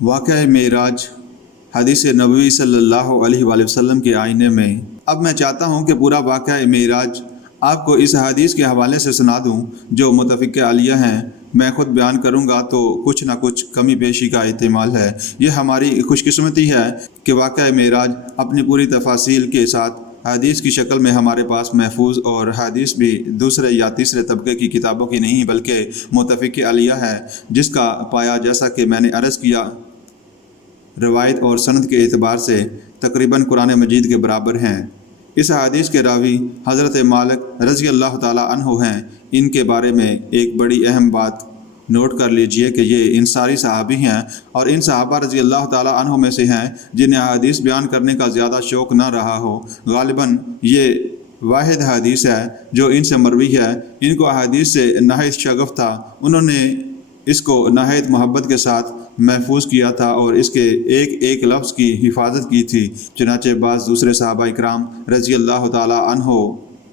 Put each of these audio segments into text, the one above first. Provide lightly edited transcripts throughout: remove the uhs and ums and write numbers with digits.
واقعہ معراج حدیث نبوی صلی اللہ علیہ وآلہ وسلم کے آئینے میں۔ اب میں چاہتا ہوں کہ پورا واقعہ معراج آپ کو اس حدیث کے حوالے سے سنا دوں جو متفق علیہ ہیں۔ میں خود بیان کروں گا تو کچھ نہ کچھ کمی بیشی کا احتمال ہے۔ یہ ہماری خوش قسمتی ہے کہ واقعہ معراج اپنی پوری تفاصیل کے ساتھ حدیث کی شکل میں ہمارے پاس محفوظ، اور حدیث بھی دوسرے یا تیسرے طبقے کی کتابوں کی نہیں بلکہ متفق علیہ ہے، جس کا پایا جیسا کہ میں نے عرض کیا روایت اور سند کے اعتبار سے تقریباً قرآن مجید کے برابر ہیں۔ اس حدیث کے راوی حضرت مالک رضی اللہ تعالی عنہ ہیں۔ ان کے بارے میں ایک بڑی اہم بات نوٹ کر لیجئے کہ یہ انصاری صحابی ہیں، اور ان صحابہ رضی اللہ تعالی عنہ میں سے ہیں جنہیں حدیث بیان کرنے کا زیادہ شوق نہ رہا ہو۔ غالباً یہ واحد حدیث ہے جو ان سے مروی ہے۔ ان کو حدیث سے نہایت شغف تھا، انہوں نے اس کو نہایت محبت کے ساتھ محفوظ کیا تھا اور اس کے ایک ایک لفظ کی حفاظت کی تھی۔ چنانچہ بعض دوسرے صحابہ اکرام رضی اللہ تعالی عنہ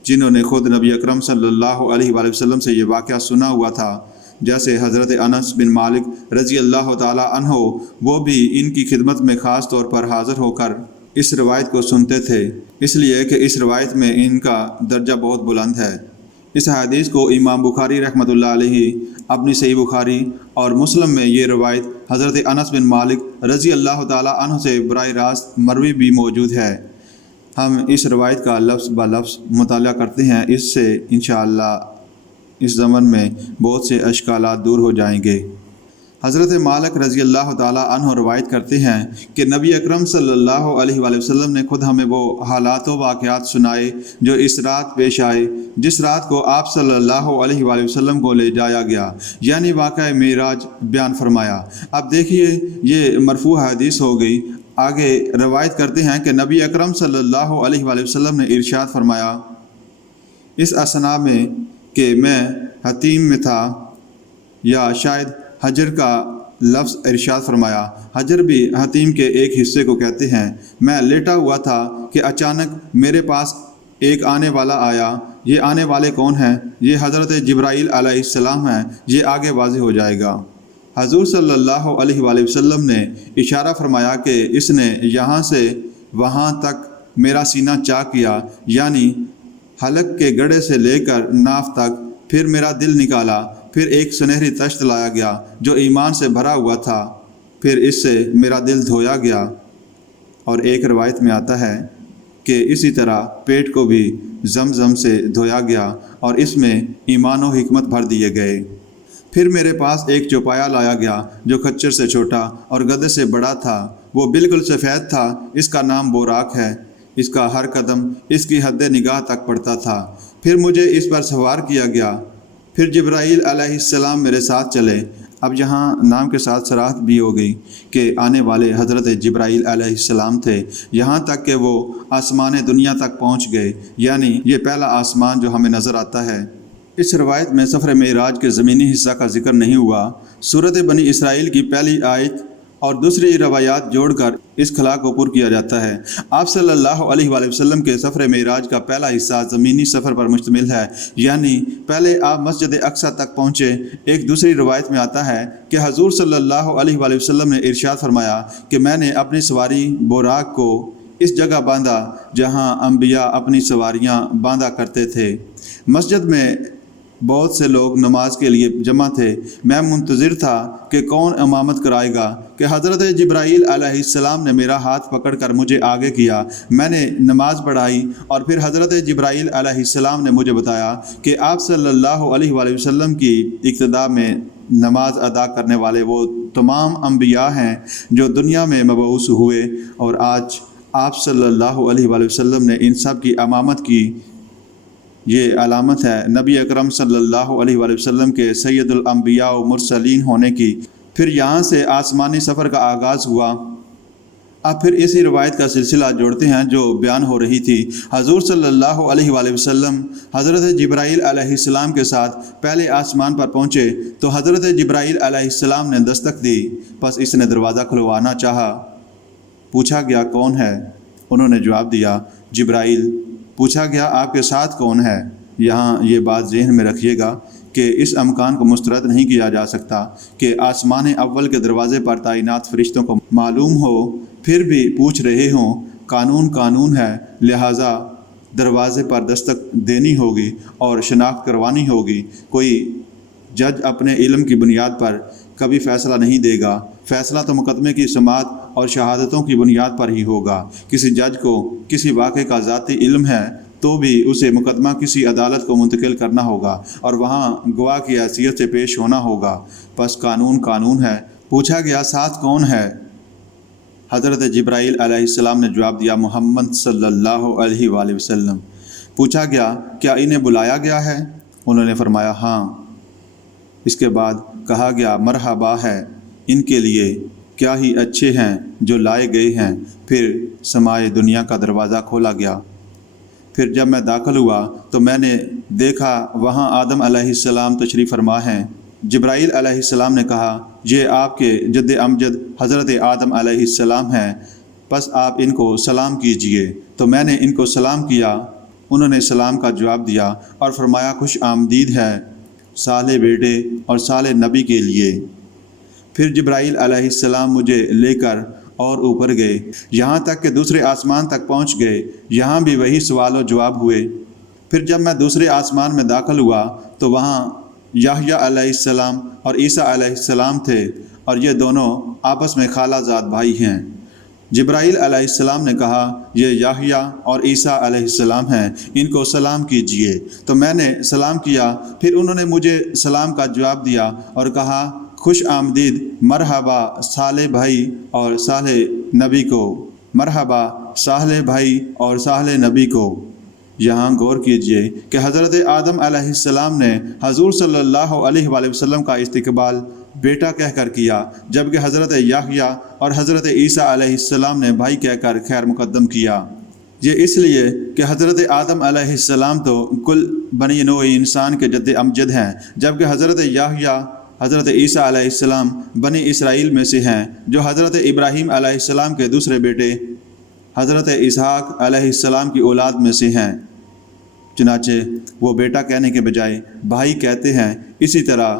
جنہوں نے خود نبی اکرم صلی اللہ علیہ وآلہ وسلم سے یہ واقعہ سنا ہوا تھا، جیسے حضرت انس بن مالک رضی اللہ تعالی عنہ، وہ بھی ان کی خدمت میں خاص طور پر حاضر ہو کر اس روایت کو سنتے تھے، اس لیے کہ اس روایت میں ان کا درجہ بہت بلند ہے۔ اس حدیث کو امام بخاری رحمۃ اللہ علیہ اپنی صحیح بخاری اور مسلم میں یہ روایت حضرت انس بن مالک رضی اللہ تعالی عنہ سے براہ راست مروی بھی موجود ہے۔ ہم اس روایت کا لفظ بہ لفظ مطالعہ کرتے ہیں، اس سے انشاءاللہ اس زمن میں بہت سے اشکالات دور ہو جائیں گے۔ حضرت مالک رضی اللہ تعالی عنہ روایت کرتے ہیں کہ نبی اکرم صلی اللہ علیہ وآلہ وسلم نے خود ہمیں وہ حالات و واقعات سنائے جو اس رات پیش آئے جس رات کو آپ صلی اللہ علیہ وآلہ وسلم کو لے جایا گیا، یعنی واقعہ معراج بیان فرمایا۔ اب دیکھیے یہ مرفوع حدیث ہو گئی۔ آگے روایت کرتے ہیں کہ نبی اکرم صلی اللہ علیہ وآلہ وسلم نے ارشاد فرمایا اس اثناء میں کہ میں حتیم میں تھا، یا شاید حجر کا لفظ ارشاد فرمایا۔ حجر بھی حتیم کے ایک حصے کو کہتے ہیں۔ میں لیٹا ہوا تھا کہ اچانک میرے پاس ایک آنے والا آیا۔ یہ آنے والے کون ہیں؟ یہ حضرت جبرائیل علیہ السلام ہیں۔ یہ آگے واضح ہو جائے گا۔ حضور صلی اللہ علیہ وآلہ وسلم نے اشارہ فرمایا کہ اس نے یہاں سے وہاں تک میرا سینہ چاک کیا، یعنی حلق کے گڑھے سے لے کر ناف تک، پھر میرا دل نکالا، پھر ایک سنہری طشت لایا گیا جو ایمان سے بھرا ہوا تھا، پھر اس سے میرا دل دھویا گیا۔ اور ایک روایت میں آتا ہے کہ اسی طرح پیٹ کو بھی زمزم سے دھویا گیا اور اس میں ایمان و حکمت بھر دیے گئے۔ پھر میرے پاس ایک چوپایا لایا گیا جو کھچر سے چھوٹا اور گدھے سے بڑا تھا، وہ بالکل سفید تھا، اس کا نام بوراک ہے، اس کا ہر قدم اس کی حد نگاہ تک پڑتا تھا۔ پھر مجھے اس پر سوار کیا گیا، پھر جبرائیل علیہ السلام میرے ساتھ چلے۔ اب یہاں نام کے ساتھ صراحت بھی ہو گئی کہ آنے والے حضرت جبرائیل علیہ السلام تھے، یہاں تک کہ وہ آسمان دنیا تک پہنچ گئے، یعنی یہ پہلا آسمان جو ہمیں نظر آتا ہے۔ اس روایت میں سفر معراج کے زمینی حصہ کا ذکر نہیں ہوا۔ سورۃ بنی اسرائیل کی پہلی آیت اور دوسری روایات جوڑ کر اس خلا کو پر کیا جاتا ہے۔ آپ صلی اللہ علیہ وآلہ وسلم کے سفر معراج کا پہلا حصہ زمینی سفر پر مشتمل ہے، یعنی پہلے آپ مسجد اقصیٰ تک پہنچے۔ ایک دوسری روایت میں آتا ہے کہ حضور صلی اللہ علیہ وآلہ وسلم نے ارشاد فرمایا کہ میں نے اپنی سواری بوراک کو اس جگہ باندھا جہاں انبیاء اپنی سواریاں باندھا کرتے تھے۔ مسجد میں بہت سے لوگ نماز کے لیے جمع تھے۔ میں منتظر تھا کہ کون امامت کرائے گا کہ حضرت جبرائیل علیہ السلام نے میرا ہاتھ پکڑ کر مجھے آگے کیا، میں نے نماز پڑھائی اور پھر حضرت جبرائیل علیہ السلام نے مجھے بتایا کہ آپ صلی اللہ علیہ وآلہ وسلم کی اقتداء میں نماز ادا کرنے والے وہ تمام انبیاء ہیں جو دنیا میں مبعوث ہوئے، اور آج آپ صلی اللہ علیہ وآلہ وسلم نے ان سب کی امامت کی۔ یہ علامت ہے نبی اکرم صلی اللہ علیہ وآلہ وسلم کے سید الانبیاء و مرسلین ہونے کی۔ پھر یہاں سے آسمانی سفر کا آغاز ہوا۔ اب پھر اسی روایت کا سلسلہ جوڑتے ہیں جو بیان ہو رہی تھی۔ حضور صلی اللہ علیہ وآلہ وسلم حضرت جبرائیل علیہ السلام کے ساتھ پہلے آسمان پر پہنچے تو حضرت جبرائیل علیہ السلام نے دستک دی، پس اس نے دروازہ کھلوانا چاہا۔ پوچھا گیا کون ہے؟ انہوں نے جواب دیا جبرائیل۔ پوچھا گیا آپ کے ساتھ کون ہے؟ یہاں یہ بات ذہن میں رکھیے گا کہ اس امکان کو مسترد نہیں کیا جا سکتا کہ آسمان اول کے دروازے پر تعینات فرشتوں کو معلوم ہو پھر بھی پوچھ رہے ہوں۔ قانون قانون ہے، لہٰذا دروازے پر دستک دینی ہوگی اور شناخت کروانی ہوگی۔ کوئی جج اپنے علم کی بنیاد پر کبھی فیصلہ نہیں دے گا، فیصلہ تو مقدمے کی سماعت اور شہادتوں کی بنیاد پر ہی ہوگا۔ کسی جج کو کسی واقعے کا ذاتی علم ہے تو بھی اسے مقدمہ کسی عدالت کو منتقل کرنا ہوگا اور وہاں گواہ کی حیثیت سے پیش ہونا ہوگا۔ پس قانون قانون ہے۔ پوچھا گیا ساتھ کون ہے؟ حضرت جبرائیل علیہ السلام نے جواب دیا، محمد صلی اللہ علیہ وآلہ وسلم۔ پوچھا گیا کیا انہیں بلایا گیا ہے؟ انہوں نے فرمایا ہاں۔ اس کے بعد کہا گیا مرحبا ہے ان کے لیے، کیا ہی اچھے ہیں جو لائے گئے ہیں۔ پھر سمائے دنیا کا دروازہ کھولا گیا۔ پھر جب میں داخل ہوا تو میں نے دیکھا وہاں آدم علیہ السلام تشریف فرما ہیں۔ جبرائیل علیہ السلام نے کہا یہ آپ کے جد امجد حضرت آدم علیہ السلام ہیں، پس آپ ان کو سلام کیجئے۔ تو میں نے ان کو سلام کیا، انہوں نے سلام کا جواب دیا اور فرمایا خوش آمدید ہے صالح بیٹے اور صالح نبی کے لیے۔ پھر جبرائیل علیہ السلام مجھے لے کر اور اوپر گئے، یہاں تک کہ دوسرے آسمان تک پہنچ گئے، یہاں بھی وہی سوال و جواب ہوئے۔ پھر جب میں دوسرے آسمان میں داخل ہوا تو وہاں یحییٰ علیہ السلام اور عیسیٰ علیہ السلام تھے، اور یہ دونوں آپس میں خالہ زاد بھائی ہیں۔ جبرائیل علیہ السلام نے کہا یہ یحییٰ اور عیسیٰ علیہ السلام ہیں، ان کو سلام کیجئے۔ تو میں نے سلام کیا، پھر انہوں نے مجھے سلام کا جواب دیا اور کہا خوش آمدید، مرحبا صالح بھائی اور صالح نبی کو، مرحبا صالح بھائی اور صالح نبی کو۔ یہاں غور کیجئے کہ حضرت آدم علیہ السلام نے حضور صلی اللہ علیہ وآلہ وسلم کا استقبال بیٹا کہہ کر کیا، جبکہ حضرت یحییٰ اور حضرت عیسیٰ علیہ السلام نے بھائی کہہ کر خیر مقدم کیا۔ یہ اس لیے کہ حضرت آدم علیہ السلام تو کل بنی نوع انسان کے جد امجد ہیں، جبکہ حضرت یحییٰ حضرت عیسیٰ علیہ السلام بنی اسرائیل میں سے ہیں، جو حضرت ابراہیم علیہ السلام کے دوسرے بیٹے حضرت اسحاق علیہ السلام کی اولاد میں سے ہیں۔ چنانچہ وہ بیٹا کہنے کے بجائے بھائی کہتے ہیں۔ اسی طرح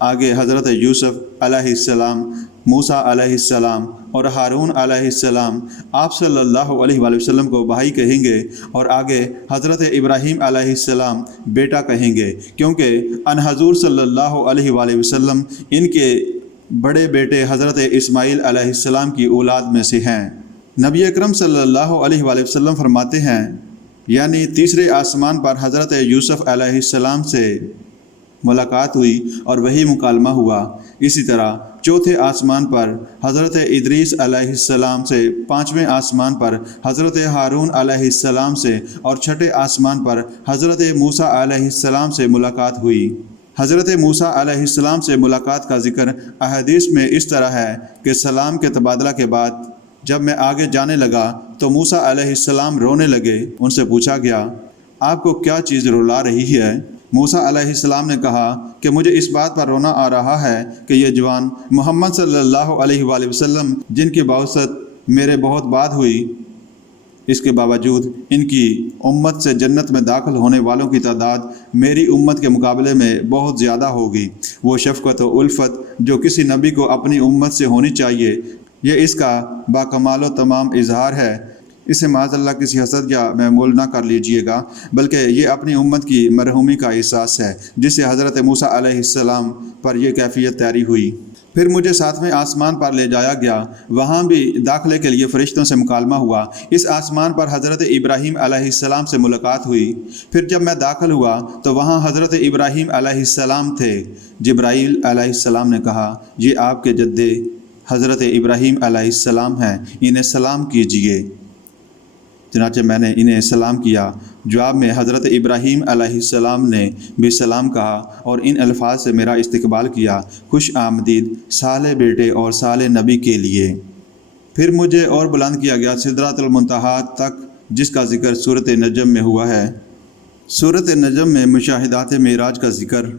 آگے حضرت یوسف علیہ السلام، موسیٰ علیہ السلام اور ہارون علیہ السلام آپ صلی اللہ علیہ وآلہ وسلم کو بھائی کہیں گے، اور آگے حضرت ابراہیم علیہ السلام بیٹا کہیں گے، کیونکہ ان حضور صلی اللہ علیہ وآلہ وسلم ان کے بڑے بیٹے حضرت اسماعیل علیہ السلام کی اولاد میں سے ہیں۔ نبی اکرم صلی اللہ علیہ وآلہ وسلم فرماتے ہیں، یعنی تیسرے آسمان پر حضرت یوسف علیہ السلام سے ملاقات ہوئی اور وہی مکالمہ ہوا۔ اسی طرح چوتھے آسمان پر حضرت ادریس علیہ السلام سے، پانچویں آسمان پر حضرت ہارون علیہ السلام سے، اور چھٹے آسمان پر حضرت موسیٰ علیہ السلام سے ملاقات ہوئی۔ حضرت موسیٰ علیہ السلام سے ملاقات کا ذکر احادیث میں اس طرح ہے کہ سلام کے تبادلہ کے بعد جب میں آگے جانے لگا تو موسیٰ علیہ السلام رونے لگے۔ ان سے پوچھا گیا آپ کو کیا چیز رلا رہی ہے؟ موسیٰ علیہ السلام نے کہا کہ مجھے اس بات پر رونا آ رہا ہے کہ یہ جوان محمد صلی اللہ علیہ وآلہ وسلم جن کی بعثت میرے بہت بعد ہوئی، اس کے باوجود ان کی امت سے جنت میں داخل ہونے والوں کی تعداد میری امت کے مقابلے میں بہت زیادہ ہوگی۔ وہ شفقت و الفت جو کسی نبی کو اپنی امت سے ہونی چاہیے، یہ اس کا باکمال و تمام اظہار ہے۔ اسے معاذ اللہ کسی حسد یا معمول نہ کر لیجئے گا، بلکہ یہ اپنی امت کی مرحومی کا احساس ہے، جس سے حضرت موسیٰ علیہ السلام پر یہ کیفیت طاری ہوئی۔ پھر مجھے ساتویں آسمان پر لے جایا گیا، وہاں بھی داخلے کے لیے فرشتوں سے مکالمہ ہوا۔ اس آسمان پر حضرت ابراہیم علیہ السلام سے ملاقات ہوئی۔ پھر جب میں داخل ہوا تو وہاں حضرت ابراہیم علیہ السلام تھے۔ جبرائیل علیہ السلام نے کہا یہ آپ کے جد حضرت ابراہیم علیہ السلام ہیں، انہیں سلام کیجئے۔ چنانچہ میں نے انہیں سلام کیا۔ جواب میں حضرت ابراہیم علیہ السلام نے بھی سلام کہا اور ان الفاظ سے میرا استقبال کیا، خوش آمدید صالح بیٹے اور صالح نبی کے لیے۔ پھر مجھے اور بلند کیا گیا سدرۃ المنتہا تک، جس کا ذکر سورۃ نجم میں ہوا ہے۔ سورۃ نجم میں مشاہدات معراج کا ذکر۔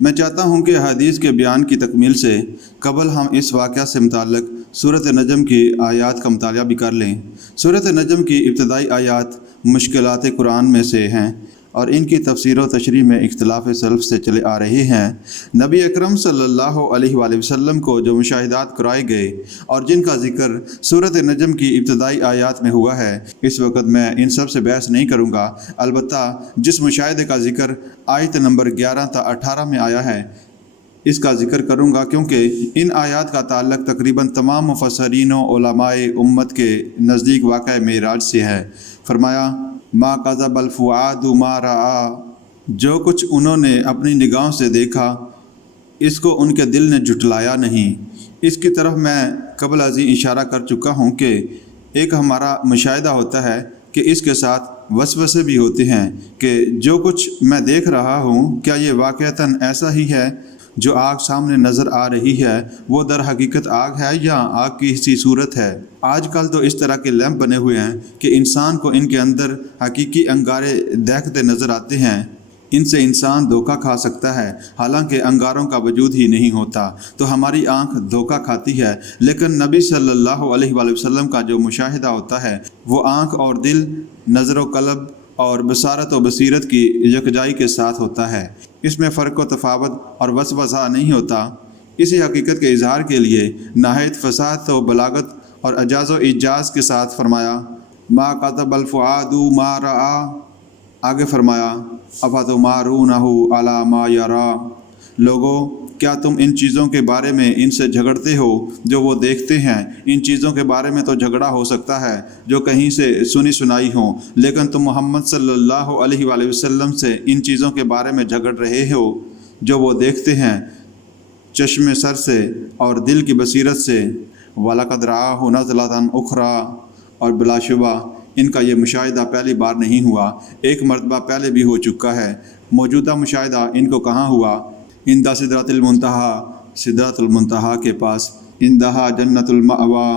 میں چاہتا ہوں کہ حدیث کے بیان کی تکمیل سے قبل ہم اس واقعہ سے متعلق سورۃ نجم کی آیات کا مطالعہ بھی کر لیں۔ سورۃ نجم کی ابتدائی آیات مشکلات قرآن میں سے ہیں۔ اور ان کی تفسیر و تشریح میں اختلاف سلف سے چلے آ رہے ہیں۔ نبی اکرم صلی اللہ علیہ وآلہ وسلم کو جو مشاہدات کرائے گئے اور جن کا ذکر سورۃ نجم کی ابتدائی آیات میں ہوا ہے، اس وقت میں ان سب سے بحث نہیں کروں گا، البتہ جس مشاہدے کا ذکر آیت نمبر 11 تا 18 میں آیا ہے اس کا ذکر کروں گا، کیونکہ ان آیات کا تعلق تقریباً تمام مفسرین و علماء امت کے نزدیک واقعہ معراج سے ہے۔ فرمایا ما کذب الفؤاد ما رأى، جو کچھ انہوں نے اپنی نگاہوں سے دیکھا اس کو ان کے دل نے جھٹلایا نہیں۔ اس کی طرف میں قبل ازیں اشارہ کر چکا ہوں کہ ایک ہمارا مشاہدہ ہوتا ہے کہ اس کے ساتھ وسوسے بھی ہوتے ہیں کہ جو کچھ میں دیکھ رہا ہوں کیا یہ واقعتاً ایسا ہی ہے؟ جو آگ سامنے نظر آ رہی ہے وہ در حقیقت آگ ہے یا آگ کی سی صورت ہے؟ آج کل تو اس طرح کے لیمپ بنے ہوئے ہیں کہ انسان کو ان کے اندر حقیقی انگارے دیکھتے نظر آتے ہیں، ان سے انسان دھوکہ کھا سکتا ہے، حالانکہ انگاروں کا وجود ہی نہیں ہوتا، تو ہماری آنکھ دھوکہ کھاتی ہے۔ لیکن نبی صلی اللہ علیہ وآلہ وسلم کا جو مشاہدہ ہوتا ہے وہ آنکھ اور دل، نظر و قلب اور بصارت و بصیرت کی یکجائی کے ساتھ ہوتا ہے، اس میں فرق و تفاوت اور وسوسہ نہیں ہوتا۔ اسی حقیقت کے اظہار کے لیے نہایت فصاحت و بلاغت اور اعجاز و اعجاز کے ساتھ فرمایا ما کذب الفؤاد ما رأى، آگے فرمایا افتمارونہ علی ما یری، لوگو کیا تم ان چیزوں کے بارے میں ان سے جھگڑتے ہو جو وہ دیکھتے ہیں؟ ان چیزوں کے بارے میں تو جھگڑا ہو سکتا ہے جو کہیں سے سنی سنائی ہوں، لیکن تم محمد صلی اللہ علیہ وآلہ وسلم سے ان چیزوں کے بارے میں جھگڑ رہے ہو جو وہ دیکھتے ہیں چشم سر سے اور دل کی بصیرت سے۔ وَلَقَدْ رَآهُ نَزْلَةً أُخْرَى، اور بلا شبہ ان کا یہ مشاہدہ پہلی بار نہیں ہوا، ایک مرتبہ پہلے بھی ہو چکا ہے۔ موجودہ مشاہدہ ان کو کہاں ہوا؟ عند سدرۃ المنتہا، سدرۃ المنتہا کے پاس، عندہا جنت المأویٰ،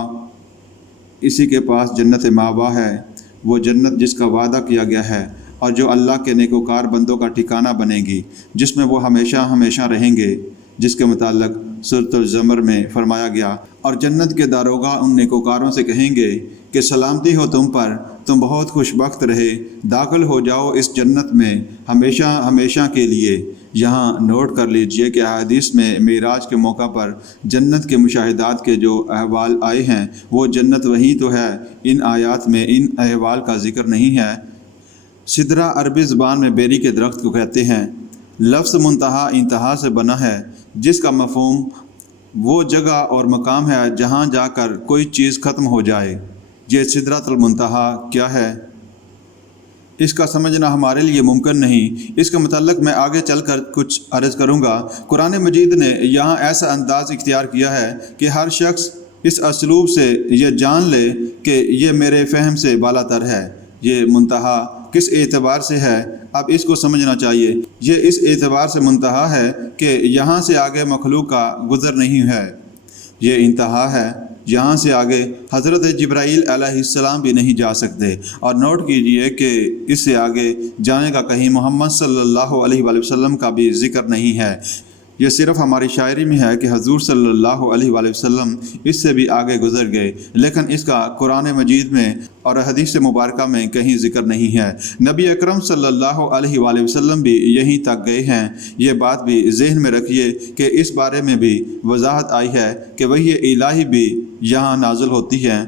اسی کے پاس جنت مأویٰ ہے، وہ جنت جس کا وعدہ کیا گیا ہے اور جو اللہ کے نیکوکار بندوں کا ٹھکانہ بنے گی، جس میں وہ ہمیشہ ہمیشہ رہیں گے، جس کے متعلق سورۃ الزمر میں فرمایا گیا، اور جنت کے داروغہ ان نیکوکاروں سے کہیں گے کہ سلامتی ہو تم پر، تم بہت خوش بخت رہے، داخل ہو جاؤ اس جنت میں ہمیشہ ہمیشہ کے لیے۔ یہاں نوٹ کر لیجئے کہ احادیث میں معراج کے موقع پر جنت کے مشاہدات کے جو احوال آئے ہیں وہ جنت وہی تو ہے، ان آیات میں ان احوال کا ذکر نہیں ہے۔ سدرہ عربی زبان میں بیری کے درخت کو کہتے ہیں۔ لفظ منتہا انتہا سے بنا ہے، جس کا مفہوم وہ جگہ اور مقام ہے جہاں جا کر کوئی چیز ختم ہو جائے۔ یہ سدرۃ المنتہا کیا ہے اس کا سمجھنا ہمارے لیے ممکن نہیں، اس کے متعلق میں آگے چل کر کچھ عرض کروں گا۔ قرآن مجید نے یہاں ایسا انداز اختیار کیا ہے کہ ہر شخص اس اسلوب سے یہ جان لے کہ یہ میرے فہم سے بالا تر ہے۔ یہ منتہا کس اعتبار سے ہے؟ اب اس کو سمجھنا چاہیے۔ یہ اس اعتبار سے منتہا ہے کہ یہاں سے آگے مخلوق کا گزر نہیں ہے، یہ انتہا ہے، یہاں سے آگے حضرت جبرائیل علیہ السلام بھی نہیں جا سکتے، اور نوٹ کیجئے کہ اس سے آگے جانے کا کہیں محمد صلی اللہ علیہ وآلہ وسلم کا بھی ذکر نہیں ہے۔ یہ صرف ہماری شاعری میں ہے کہ حضور صلی اللہ علیہ وآلہ وسلم اس سے بھی آگے گزر گئے، لیکن اس کا قرآن مجید میں اور حدیث مبارکہ میں کہیں ذکر نہیں ہے۔ نبی اکرم صلی اللہ علیہ وآلہ وسلم بھی یہیں تک گئے ہیں۔ یہ بات بھی ذہن میں رکھیے کہ اس بارے میں بھی وضاحت آئی ہے کہ وحی الہی بھی یہاں نازل ہوتی ہے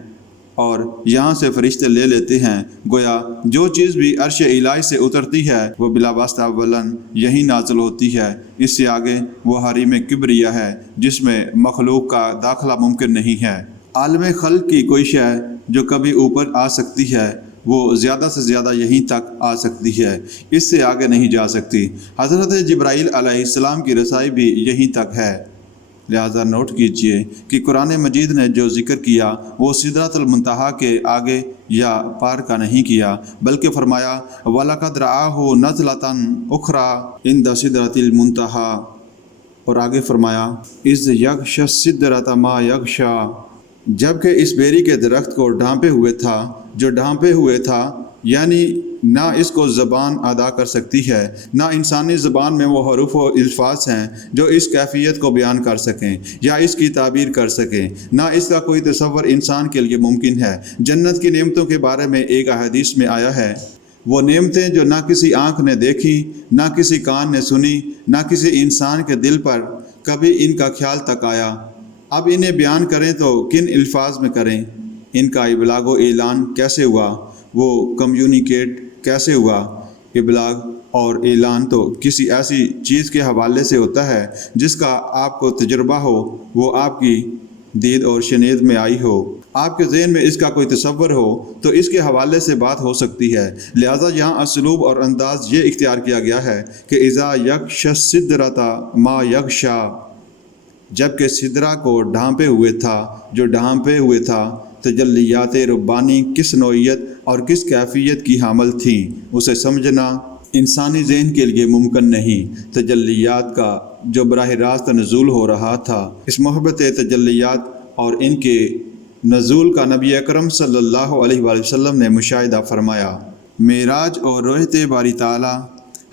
اور یہاں سے فرشتے لے لیتے ہیں، گویا جو چیز بھی عرش الہی سے اترتی ہے وہ بلا واسطہ اولاً یہی نازل ہوتی ہے۔ اس سے آگے وہ حریم کبریہ ہے جس میں مخلوق کا داخلہ ممکن نہیں ہے۔ عالم خلق کی کوئی شے جو کبھی اوپر آ سکتی ہے وہ زیادہ سے زیادہ یہیں تک آ سکتی ہے، اس سے آگے نہیں جا سکتی۔ حضرت جبرائیل علیہ السلام کی رسائی بھی یہیں تک ہے۔ لہذا نوٹ کیجئے کہ قرآن مجید نے جو ذکر کیا وہ سدرۃ المنتہا کے آگے یا پار کا نہیں کیا، بلکہ فرمایا وَلَقَدْ رَآهُ نَزْلَةً أُخْرَى عِنْدَ سِدْرَةِ الْمُنتَهَا، اور آگے فرمایا اِذْ يَغْشَى السِّدْرَةَ مَا يَغْشَى، جبکہ اس بیری کے درخت کو ڈھانپے ہوئے تھا جو ڈھانپے ہوئے تھا، یعنی نہ اس کو زبان ادا کر سکتی ہے، نہ انسانی زبان میں وہ حروف و الفاظ ہیں جو اس کیفیت کو بیان کر سکیں یا اس کی تعبیر کر سکیں، نہ اس کا کوئی تصور انسان کے لیے ممکن ہے۔ جنت کی نعمتوں کے بارے میں ایک حدیث میں آیا ہے وہ نعمتیں جو نہ کسی آنکھ نے دیکھی، نہ کسی کان نے سنی، نہ کسی انسان کے دل پر کبھی ان کا خیال تک آیا۔ اب انہیں بیان کریں تو کن الفاظ میں کریں؟ ان کا ابلاغ و اعلان کیسے ہوا؟ وہ کمیونیکیٹ کیسے ہوا؟ ابلاغ اور اعلان تو کسی ایسی چیز کے حوالے سے ہوتا ہے جس کا آپ کو تجربہ ہو، وہ آپ کی دید اور شنید میں آئی ہو، آپ کے ذہن میں اس کا کوئی تصور ہو تو اس کے حوالے سے بات ہو سکتی ہے۔ لہٰذا یہاں اسلوب اور انداز یہ اختیار کیا گیا ہے کہ اذا یغشی السدرۃ ما یغشی، جب کہ سدرہ کو ڈھانپے ہوئے تھا جو ڈھانپے ہوئے تھا۔ تجلیات ربانی کس نوعیت اور کس کیفیت کی حامل تھیں، اسے سمجھنا انسانی ذہن کے لیے ممکن نہیں۔ تجلیات کا جو براہ راست نزول ہو رہا تھا، اس محبت تجلیات اور ان کے نزول کا نبی اکرم صلی اللہ علیہ وآلہ وسلم نے مشاہدہ فرمایا۔ معراج اور رؤیت باری تعالیٰ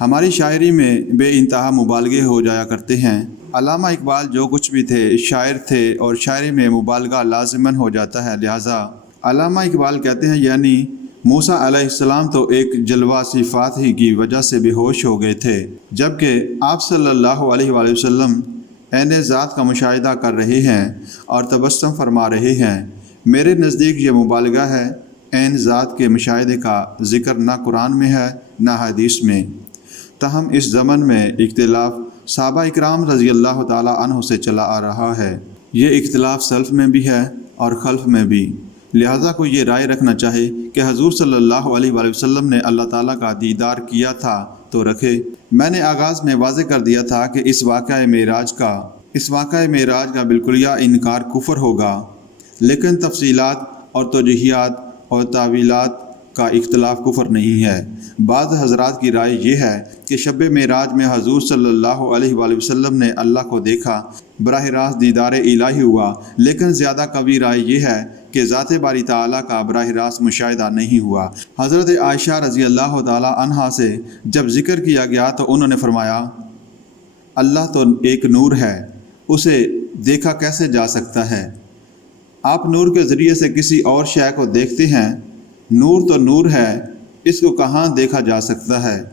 ہماری شاعری میں بے انتہا مبالغے ہو جایا کرتے ہیں۔ علامہ اقبال جو کچھ بھی تھے شاعر تھے، اور شاعری میں مبالغہ لازماً ہو جاتا ہے۔ لہٰذا علامہ اقبال کہتے ہیں یعنی موسیٰ علیہ السلام تو ایک جلوہ صفات ہی کی وجہ سے بے ہوش ہو گئے تھے، جبکہ آپ صلی اللہ علیہ وآلہ وسلم عین ذات کا مشاہدہ کر رہے ہیں اور تبسم فرما رہے ہیں۔ میرے نزدیک یہ مبالغہ ہے۔ عین ذات کے مشاہدے کا ذکر نہ قرآن میں ہے نہ حدیث میں۔ تاہم اس زمن میں اختلاف صحابہ اکرام رضی اللہ تعالیٰ عنہ سے چلا آ رہا ہے۔ یہ اختلاف سلف میں بھی ہے اور خلف میں بھی۔ لہٰذا کوئی یہ رائے رکھنا چاہے کہ حضور صلی اللہ علیہ وآلہ وسلم نے اللہ تعالیٰ کا دیدار کیا تھا تو رکھے۔ میں نے آغاز میں واضح کر دیا تھا کہ اس واقعہ معراج کا بالکلیہ انکار کفر ہوگا، لیکن تفصیلات اور توجیہات اور تعویلات کا اختلاف کفر نہیں ہے۔ بعض حضرات کی رائے یہ ہے کہ شب معراج میں حضور صلی اللہ علیہ وآلہ وسلم نے اللہ کو دیکھا، براہ راست دیدار الہی ہوا، لیکن زیادہ قوی رائے یہ ہے کہ ذات باری تعالیٰ کا براہ راست مشاہدہ نہیں ہوا۔ حضرت عائشہ رضی اللہ تعالیٰ عنہا سے جب ذکر کیا گیا تو انہوں نے فرمایا، اللہ تو ایک نور ہے، اسے دیکھا کیسے جا سکتا ہے؟ آپ نور کے ذریعے سے کسی اور شے کو دیکھتے ہیں، نور تو نور ہے، اس کو کہاں دیکھا جا سکتا ہے؟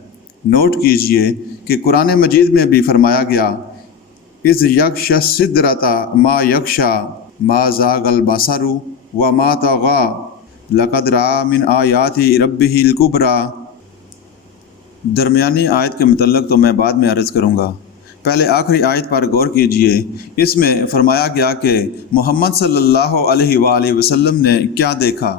نوٹ کیجئے کہ قرآن مجید میں بھی فرمایا گیا، اذ یغشی السدرۃ ما یغشی ما زاغ البصر وما طغی لقد رأى من آیات ربہ الکبریٰ۔ درمیانی آیت کے متعلق تو میں بعد میں عرض کروں گا، پہلے آخری آیت پر غور کیجئے۔ اس میں فرمایا گیا کہ محمد صلی اللہ علیہ وآلہ وسلم نے کیا دیکھا؟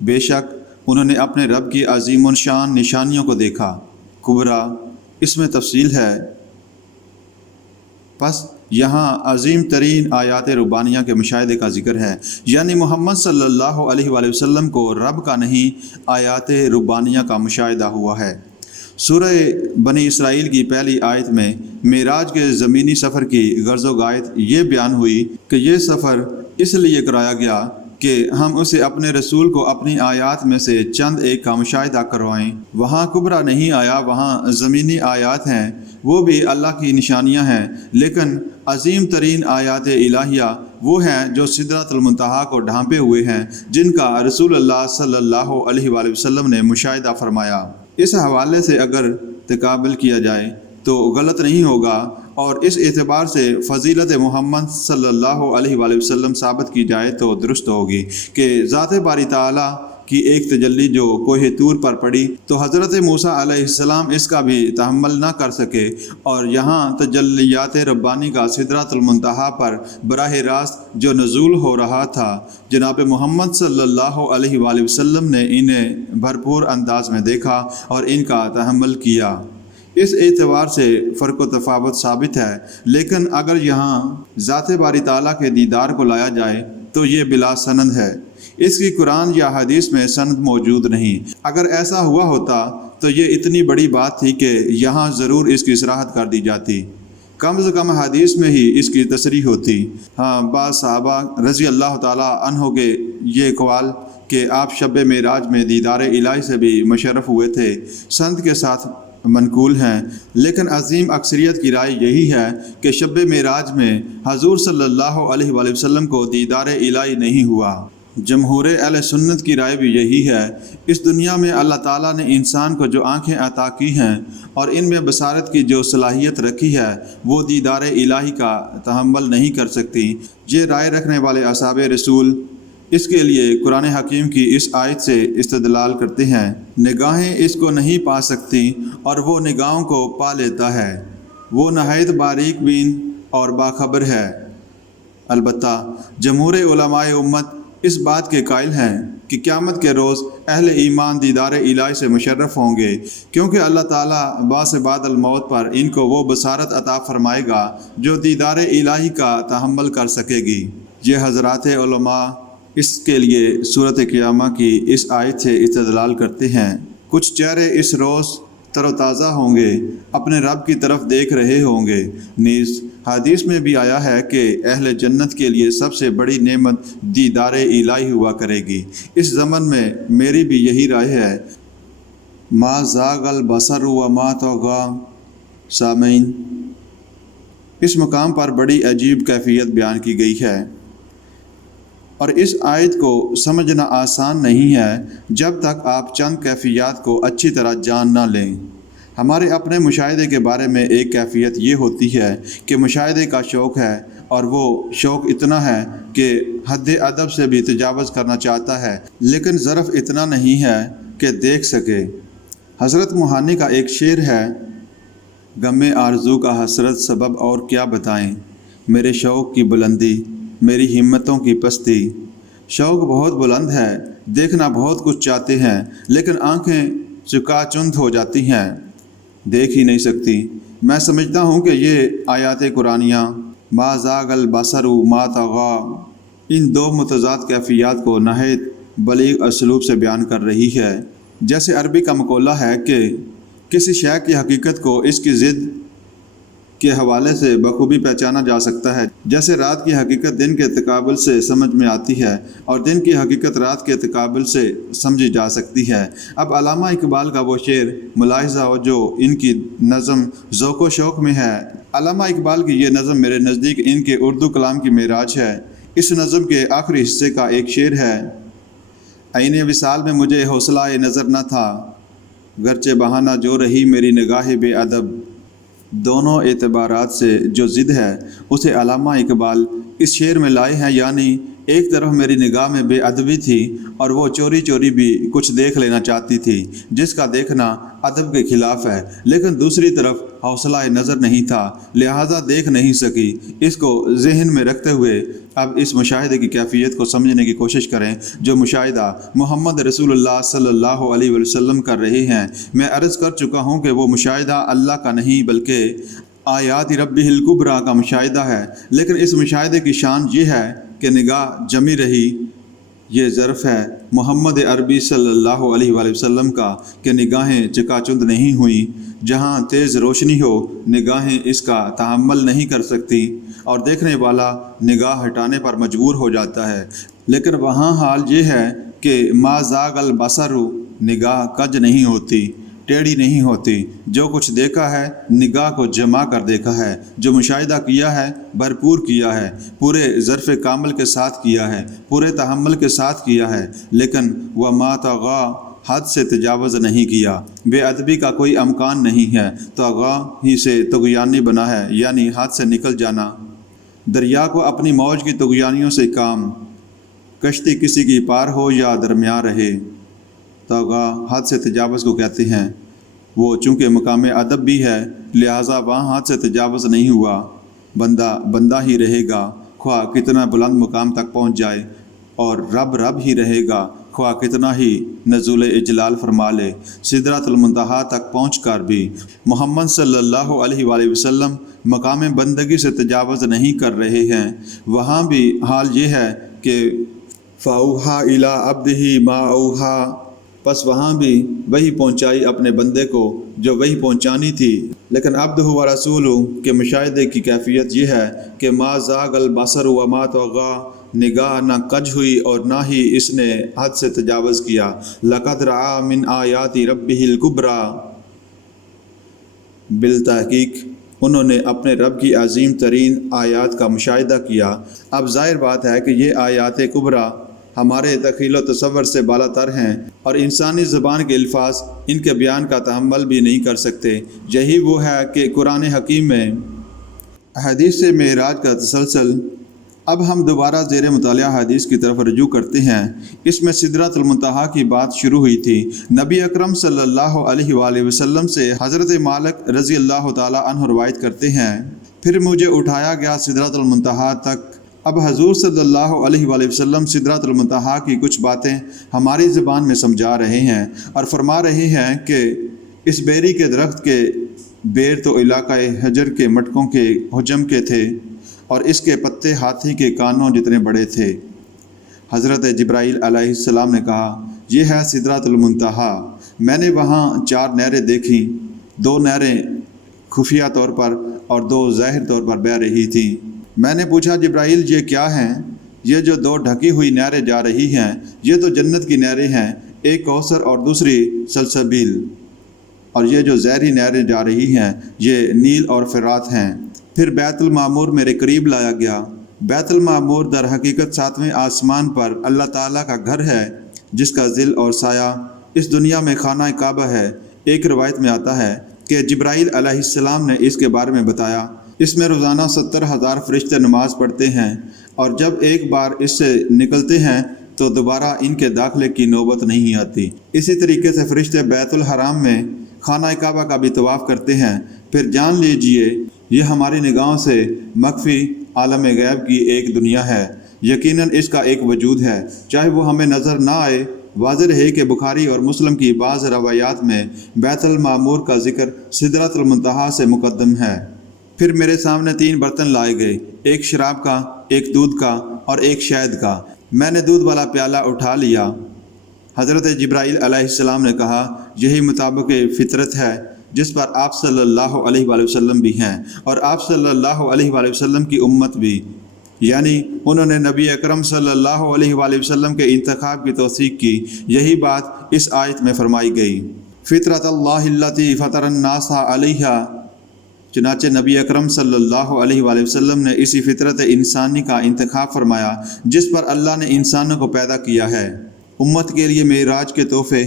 بے شک انہوں نے اپنے رب کی عظیم الشان نشانیوں کو دیکھا۔ کبریٰ اس میں تفصیل ہے۔ پس یہاں عظیم ترین آیات ربانیہ کے مشاہدے کا ذکر ہے، یعنی محمد صلی اللہ علیہ وآلہ وسلم کو رب کا نہیں آیات ربانیہ کا مشاہدہ ہوا ہے۔ سورہ بنی اسرائیل کی پہلی آیت میں معراج کے زمینی سفر کی غرض و غایت یہ بیان ہوئی کہ یہ سفر اس لیے کرایا گیا کہ ہم اسے اپنے رسول کو اپنی آیات میں سے چند ایک کا مشاہدہ کروائیں۔ وہاں کبریٰ نہیں آیا، وہاں زمینی آیات ہیں، وہ بھی اللہ کی نشانیاں ہیں، لیکن عظیم ترین آیات الہیہ وہ ہیں جو سدرۃ المنتہا کو ڈھانپے ہوئے ہیں، جن کا رسول اللہ صلی اللہ علیہ وآلہ وسلم نے مشاہدہ فرمایا۔ اس حوالے سے اگر تقابل کیا جائے تو غلط نہیں ہوگا، اور اس اعتبار سے فضیلت محمد صلی اللہ علیہ وآلہ وسلم ثابت کی جائے تو درست ہوگی کہ ذات باری تعالیٰ کی ایک تجلی جو کوہ طور پر پڑی تو حضرت موسیٰ علیہ السلام اس کا بھی تحمل نہ کر سکے، اور یہاں تجلیات ربانی کا سدرۃ المنتہا پر براہ راست جو نزول ہو رہا تھا، جناب محمد صلی اللہ علیہ وآلہ وسلم نے انہیں بھرپور انداز میں دیکھا اور ان کا تحمل کیا۔ اس اعتبار سے فرق و تفاوت ثابت ہے، لیکن اگر یہاں ذات باری تعالیٰ کے دیدار کو لایا جائے تو یہ بلا سند ہے، اس کی قرآن یا حدیث میں سند موجود نہیں۔ اگر ایسا ہوا ہوتا تو یہ اتنی بڑی بات تھی کہ یہاں ضرور اس کی صراحت کر دی جاتی، کم از کم حدیث میں ہی اس کی تصریح ہوتی۔ ہاں، بعض صحابہ رضی اللہ تعالیٰ عنہ کے یہ اقوال کہ آپ شب معراج میں دیدار الہی سے بھی مشرف ہوئے تھے سند کے ساتھ منقول ہیں، لیکن عظیم اکثریت کی رائے یہی ہے کہ شب معراج میں حضور صلی اللہ علیہ وآلہ وسلم کو دیدار الہی نہیں ہوا۔ جمہور اہل سنت کی رائے بھی یہی ہے۔ اس دنیا میں اللہ تعالیٰ نے انسان کو جو آنکھیں عطا کی ہیں اور ان میں بصارت کی جو صلاحیت رکھی ہے وہ دیدار الہی کا تحمل نہیں کر سکتی۔ یہ رائے رکھنے والے اصحاب رسول اس کے لیے قرآن حکیم کی اس آیت سے استدلال کرتے ہیں، نگاہیں اس کو نہیں پا سکتی اور وہ نگاہوں کو پا لیتا ہے، وہ نہایت باریک بین اور باخبر ہے۔ البتہ جمہور علماء امت اس بات کے قائل ہیں کہ قیامت کے روز اہل ایمان دیدار الہی سے مشرف ہوں گے، کیونکہ اللہ تعالیٰ بعث بعد الموت پر ان کو وہ بصارت عطا فرمائے گا جو دیدار الہی کا تحمل کر سکے گی۔ یہ حضرات علماء اس کے لیے صورت قیامہ کی اس آیت سے استدلال کرتے ہیں۔ کچھ چہرے اس روز تر و تازہ ہوں گے، اپنے رب کی طرف دیکھ رہے ہوں گے۔ نیز حدیث میں بھی آیا ہے کہ اہل جنت کے لیے سب سے بڑی نعمت دیدار الہی ہوا کرے گی۔ اس ضمن میں میری بھی یہی رائے ہے۔ ما زاغ البصر وما طغى۔ سامعین، اس مقام پر بڑی عجیب کیفیت بیان کی گئی ہے اور اس آیت کو سمجھنا آسان نہیں ہے جب تک آپ چند کیفیات کو اچھی طرح جان نہ لیں۔ ہمارے اپنے مشاہدے کے بارے میں ایک کیفیت یہ ہوتی ہے کہ مشاہدے کا شوق ہے، اور وہ شوق اتنا ہے کہ حد ادب سے بھی تجاوز کرنا چاہتا ہے، لیکن ظرف اتنا نہیں ہے کہ دیکھ سکے۔ حضرت موہانی کا ایک شعر ہے، غم آرزو کا حسرت سبب اور کیا بتائیں، میرے شوق کی بلندی میری ہمتوں کی پستی۔ شوق بہت بلند ہے، دیکھنا بہت کچھ چاہتے ہیں، لیکن آنکھیں چکا چند ہو جاتی ہیں، دیکھ ہی نہیں سکتی۔ میں سمجھتا ہوں کہ یہ آیات قرآنیہ ما زاغ البصر ما طغى ان دو متضاد کیفیات کو نہایت بلیغ اسلوب سے بیان کر رہی ہے۔ جیسے عربی کا مقولہ ہے کہ کسی شے کی حقیقت کو اس کی ضد کے حوالے سے بخوبی پہچانا جا سکتا ہے، جیسے رات کی حقیقت دن کے تقابل سے سمجھ میں آتی ہے اور دن کی حقیقت رات کے تقابل سے سمجھی جا سکتی ہے۔ اب علامہ اقبال کا وہ شعر ملاحظہ ہو جو ان کی نظم ذوق و شوق میں ہے۔ علامہ اقبال کی یہ نظم میرے نزدیک ان کے اردو کلام کی معراج ہے۔ اس نظم کے آخری حصے کا ایک شعر ہے، عین وصال میں مجھے حوصلہ نظر نہ تھا، گرچہ بہانہ جو رہی میری نگاہ بے ادب۔ دونوں اعتبارات سے جو ضد ہے اسے علامہ اقبال اس شعر میں لائے ہیں، یعنی ایک طرف میری نگاہ میں بے ادبی تھی اور وہ چوری چوری بھی کچھ دیکھ لینا چاہتی تھی جس کا دیکھنا ادب کے خلاف ہے، لیکن دوسری طرف حوصلہ نظر نہیں تھا لہذا دیکھ نہیں سکی۔ اس کو ذہن میں رکھتے ہوئے اب اس مشاہدے کی کیفیت کو سمجھنے کی کوشش کریں جو مشاہدہ محمد رسول اللہ صلی اللہ علیہ وسلم کر رہے ہیں۔ میں عرض کر چکا ہوں کہ وہ مشاہدہ اللہ کا نہیں بلکہ آیات ربہ الکبریٰ کا مشاہدہ ہے، لیکن اس مشاہدے کی شان یہ ہے کہ نگاہ جمی رہی۔ یہ ظرف ہے محمد عربی صلی اللہ علیہ وآلہ وسلم کا کہ نگاہیں چکا چند نہیں ہوئیں۔ جہاں تیز روشنی ہو نگاہیں اس کا تحمل نہیں کر سکتی اور دیکھنے والا نگاہ ہٹانے پر مجبور ہو جاتا ہے، لیکن وہاں حال یہ ہے کہ ما زاغ البصر، نگاہ کج نہیں ہوتی، ٹیڑھی نہیں ہوتی۔ جو کچھ دیکھا ہے نگاہ کو جما کر دیکھا ہے، جو مشاہدہ کیا ہے بھرپور کیا ہے، پورے ظرف کامل کے ساتھ کیا ہے، پورے تحمل کے ساتھ کیا ہے، لیکن وما طغى، حد سے تجاوز نہیں کیا۔ بے ادبی کا کوئی امکان نہیں ہے، طغى ہی سے طغیانی بنا ہے، یعنی حد سے نکل جانا۔ دریا کو اپنی موج کی طغیانیوں سے کام، کشتی کسی کی پار ہو یا درمیان رہے۔ طغى حد سے تجاوز کو کہتے ہیں۔ وہ چونکہ مقام ادب بھی ہے لہٰذا وہاں حد سے تجاوز نہیں ہوا۔ بندہ بندہ ہی رہے گا خواہ کتنا بلند مقام تک پہنچ جائے، اور رب رب ہی رہے گا خواہ کتنا ہی نزول اجلال فرما لے۔ سدرۃ المنتہا تک پہنچ کر بھی محمد صلی اللہ علیہ وآلہ وسلم مقام بندگی سے تجاوز نہیں کر رہے ہیں۔ وہاں بھی حال یہ ہے کہ فَأَوْحَىٰ إِلَىٰ عَبْدِهِ مَا أَوْحَىٰ، پس وہاں بھی وہی پہنچائی اپنے بندے کو جو وہی پہنچانی تھی۔ لیکن عبدہ و رسول کے مشاہدے کی کیفیت یہ ہے کہ ما زاغ البصر وما طغى، نگاہ نہ کج ہوئی اور نہ ہی اس نے حد سے تجاوز کیا۔ لقد رأى من آیات ربہ الکبریٰ، بالتحقیق انہوں نے اپنے رب کی عظیم ترین آیات کا مشاہدہ کیا۔ اب ظاہر بات ہے کہ یہ آیات کبریٰ ہمارے تخیل و تصور سے بالا تر ہیں اور انسانی زبان کے الفاظ ان کے بیان کا تحمل بھی نہیں کر سکتے۔ یہی وہ ہے کہ قرآن حکیم میں حدیث معراج کا تسلسل۔ اب ہم دوبارہ زیر مطالعہ حدیث کی طرف رجوع کرتے ہیں۔ اس میں سدرۃ المنتہا کی بات شروع ہوئی تھی۔ نبی اکرم صلی اللہ علیہ وآلہ وسلم سے حضرت مالک رضی اللہ تعالیٰ عنہ روایت کرتے ہیں، پھر مجھے اٹھایا گیا سدرۃ المنتہا تک۔ اب حضور صلی اللہ علیہ وآلہ وسلم سدرۃ المنتہا کی کچھ باتیں ہماری زبان میں سمجھا رہے ہیں اور فرما رہے ہیں کہ اس بیری کے درخت کے بیر تو علاقہ حجر کے مٹکوں کے حجم کے تھے اور اس کے پتے ہاتھی کے کانوں جتنے بڑے تھے۔ حضرت جبرائیل علیہ السلام نے کہا، یہ ہے سدرۃ المنتہا۔ میں نے وہاں 4 نہریں دیکھیں، 2 نہریں خفیہ طور پر اور 2 ظاہر طور پر بہہ رہی تھیں۔ میں نے پوچھا، جبرائیل یہ کیا ہیں؟ یہ جو 2 ڈھکی ہوئی نہریں جا رہی ہیں، یہ تو جنت کی نہریں ہیں، ایک کوثر اور دوسری سلسبیل، اور یہ جو زہری نہریں جا رہی ہیں یہ نیل اور فرات ہیں۔ پھر بیت المعمور میرے قریب لایا گیا۔ بیت المعمور در حقیقت 7ویں آسمان پر اللہ تعالیٰ کا گھر ہے، جس کا ظل اور سایہ اس دنیا میں خانہ کعبہ ہے۔ ایک روایت میں آتا ہے کہ جبرائیل علیہ السلام نے اس کے بارے میں بتایا، اس میں روزانہ 70,000 فرشتے نماز پڑھتے ہیں، اور جب ایک بار اس سے نکلتے ہیں تو دوبارہ ان کے داخلے کی نوبت نہیں آتی۔ اسی طریقے سے فرشتے بیت الحرام میں خانہ کعبہ کا بھی طواف کرتے ہیں۔ پھر جان لیجئے یہ ہماری نگاہوں سے مخفی عالم غیب کی ایک دنیا ہے، یقیناً اس کا ایک وجود ہے، چاہے وہ ہمیں نظر نہ آئے۔ واضح ہے کہ بخاری اور مسلم کی بعض روایات میں بیت المعمور کا ذکر سدرۃ المنتہا سے مقدم ہے۔ پھر میرے سامنے 3 برتن لائے گئے، ایک شراب کا، ایک دودھ کا اور ایک شہد کا۔ میں نے دودھ والا پیالہ اٹھا لیا۔ حضرت جبرائیل علیہ السلام نے کہا، یہی مطابق فطرت ہے جس پر آپ صلی اللہ علیہ وآلہ وسلم بھی ہیں اور آپ صلی اللہ علیہ وآلہ وسلم کی امت بھی، یعنی انہوں نے نبی اکرم صلی اللہ علیہ وآلہ وسلم کے انتخاب کی توثیق کی۔ یہی بات اس آیت میں فرمائی گئی، فطرت اللہ التی فطر الناس علیہا۔ چنانچہ نبی اکرم صلی اللہ علیہ وآلہ وسلم نے اسی فطرت انسانی کا انتخاب فرمایا جس پر اللہ نے انسانوں کو پیدا کیا ہے۔ امت کے لیے معراج کے تحفے